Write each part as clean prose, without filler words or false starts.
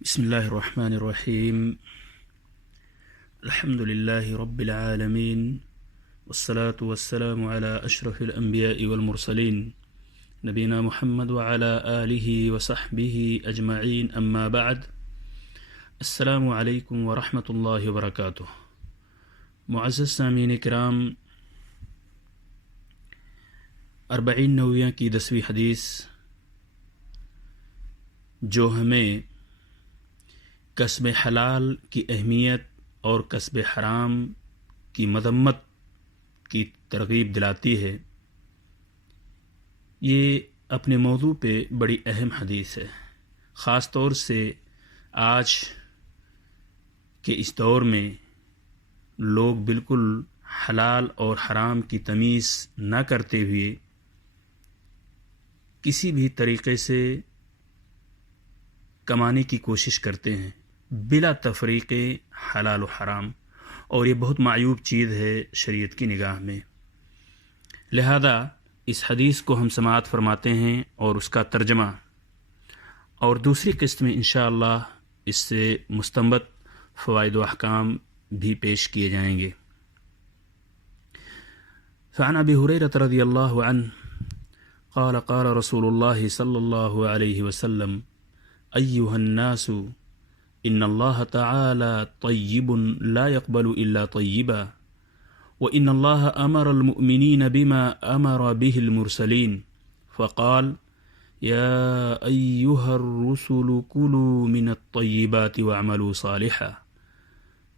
بسم الله الرحمن الرحيم. الحمد لله رب العالمين، والصلاة والسلام على أشرف الأنبياء والمرسلين نبينا محمد وعلى آله وصحبه أجمعين، أما بعد. السلام عليكم ورحمة الله وبركاته. معزز سامعین کرام، 40 نویہ کی 10ویں حدیث جو ہمیں کسب حلال کی اہمیت اور کسب حرام کی مذمت کی ترغیب دلاتی ہے، یہ اپنے موضوع پہ بڑی اہم حدیث ہے، خاص طور سے آج کے اس دور میں لوگ بالکل حلال اور حرام کی تمیز نہ کرتے ہوئے کسی بھی طریقے سے کمانے کی کوشش کرتے ہیں بلا تفریق حلال و حرام، اور یہ بہت معیوب چیز ہے شریعت کی نگاہ میں۔ لہذا اس حدیث کو ہم سماعت فرماتے ہیں اور اس کا ترجمہ، اور دوسری قسط میں انشاءاللہ اس سے مستنبط فوائد و احکام بھی پیش کیے جائیں گے۔ فعن ابی ہریرہ رضی اللہ عنہ قال قال رسول اللہ صلی اللہ علیہ وسلم أيها الناس إن الله تعالى طيب لا يقبل إلا طيبا، وإن الله أمر المؤمنين بما أمر به المرسلين، فقال يا أيها الرسل كلوا من الطيبات واعملوا صالحا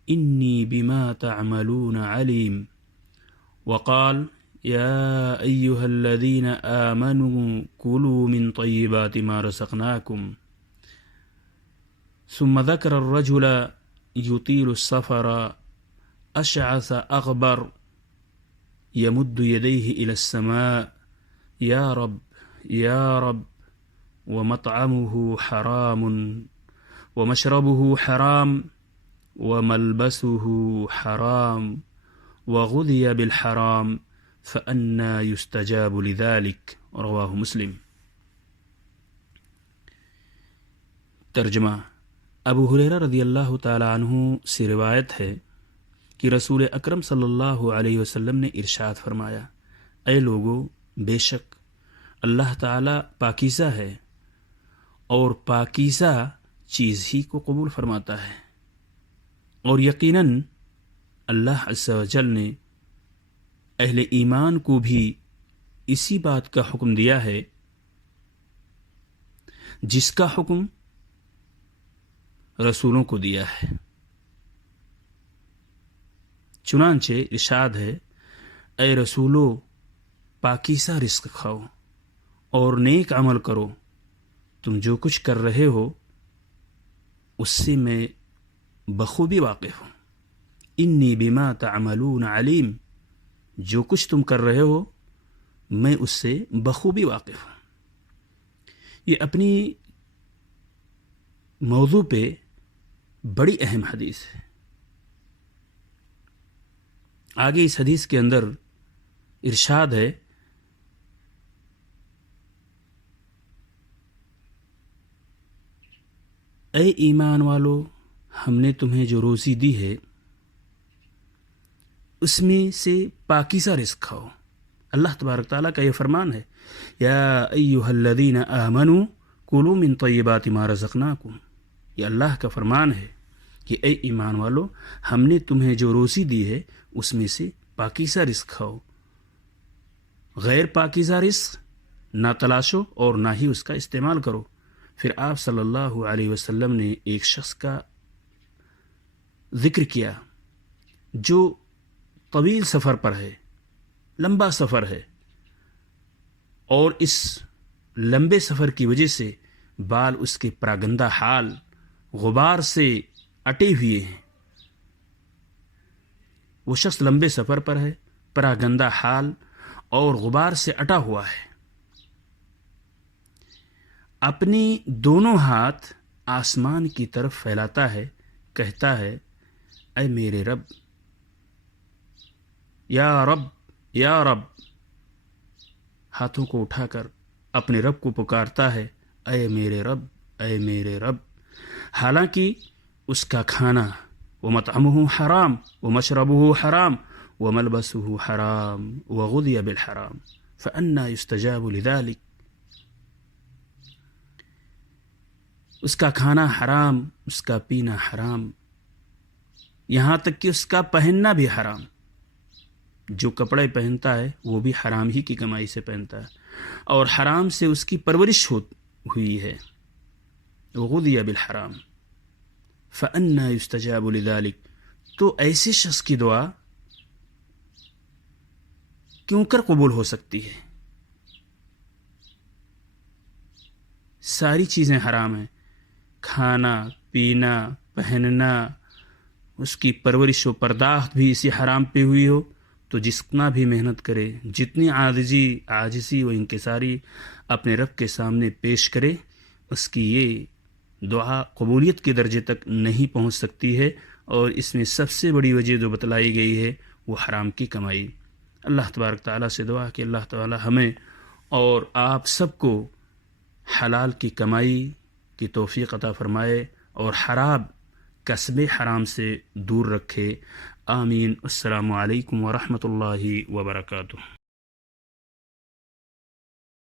إني بما تعملون عليم، وقال يا أيها الذين آمنوا كلوا من طيبات ما رزقناكم، ثم ذكر الرجل يطيل السفر أشعث أغبر يمد يديه إلى السماء يا رب يا رب، ومطعمه حرام ومشربه حرام وملبسه حرام وغذي بالحرام فأنى يستجاب لذلك، رواه مسلم۔ ترجمہ: ابو ہریرہ رضی اللہ تعالی عنہ سے روایت ہے کہ رسول اکرم صلی اللہ علیہ وسلم نے ارشاد فرمایا، اے لوگو، بے شک اللہ تعالی پاکیزہ ہے اور پاکیزہ چیز ہی کو قبول فرماتا ہے، اور یقیناً اللہ عز و جل نے اہل ایمان کو بھی اسی بات کا حکم دیا ہے جس کا حکم رسولوں کو دیا ہے۔ چنانچہ ارشاد ہے، اے رسولو، پاکیزہ رزق کھاؤ اور نیک عمل کرو، تم جو کچھ کر رہے ہو اس سے میں بخوبی واقف ہوں۔ انی بما تعملون علیم، جو کچھ تم کر رہے ہو میں اس سے بخوبی واقف ہوں۔ یہ اپنی موضوع پہ بڑی اہم حدیث ہے۔ آگے اس حدیث کے اندر ارشاد ہے، اے ایمان والو، ہم نے تمہیں جو روزی دی ہے اس میں سے پاکیزہ رزق کھاؤ۔ اللہ تبارک تعالیٰ کا یہ فرمان ہے، یا ایھا الذین آمنوا کلوا من طیبات ما رزقناکم، یہ اللہ کا فرمان ہے کہ اے ایمان والو، ہم نے تمہیں جو روزی دی ہے اس میں سے پاکیزہ رزق کھاؤ، غیر پاکیزہ رزق نہ تلاشو اور نہ ہی اس کا استعمال کرو۔ پھر آپ صلی اللہ علیہ وسلم نے ایک شخص کا ذکر کیا جو طویل سفر پر ہے، لمبا سفر ہے، اور اس لمبے سفر کی وجہ سے بال اس کے پراگندہ حال غبار سے اٹے ہوئے ہیں۔ وہ شخص لمبے سفر پر ہے، پراگندہ حال اور غبار سے اٹا ہوا ہے، اپنی دونوں ہاتھ آسمان کی طرف پھیلاتا ہے، کہتا ہے، اے میرے رب یا رب یا رب، ہاتھوں کو اٹھا کر اپنے رب کو پکارتا ہے، اے میرے رب اے میرے رب، حالانکہ اس کا کھانا ومطعمہ حرام ومشربہ حرام وملبسہ حرام وغذی بالحرام فأنى يستجاب لذلك. اس کا کھانا حرام، اس کا پینا حرام، یہاں تک کہ اس کا پہننا بھی حرام. جو کپڑے پہنتا ہے وہ بھی حرام ہی کی کمائی سے پہنتا ہے، اور حرام سے اس کی پرورش ہوئی ہے. وغذی بالحرام فأنى يستجاب لذلك. تو ایسے شخص کی دعا کیوں کر قبول ہو سکتی ہے؟ ساری چیزیں حرام ہیں، کھانا پینا پہننا، اس کی پرورش و پرداخت بھی اسی حرام پہ ہوئی ہو تو جتنا بھی محنت کرے، جتنی عاجزی و انکساری اپنے رب کے سامنے پیش کرے، اس کی یہ دعا قبولیت کے درجے تک نہیں پہنچ سکتی ہے. اور اس میں سب سے بڑی وجہ جو بتلائی گئی ہے وہ حرام کی کمائی. اللہ تبارک تعالیٰ سے دعا کہ اللہ تعالیٰ ہمیں اور آپ سب کو حلال کی کمائی کی توفیق عطا فرمائے اور حرام کسب حرام سے دور رکھے. آمین. السلام علیکم ورحمۃ اللہ وبرکاتہ.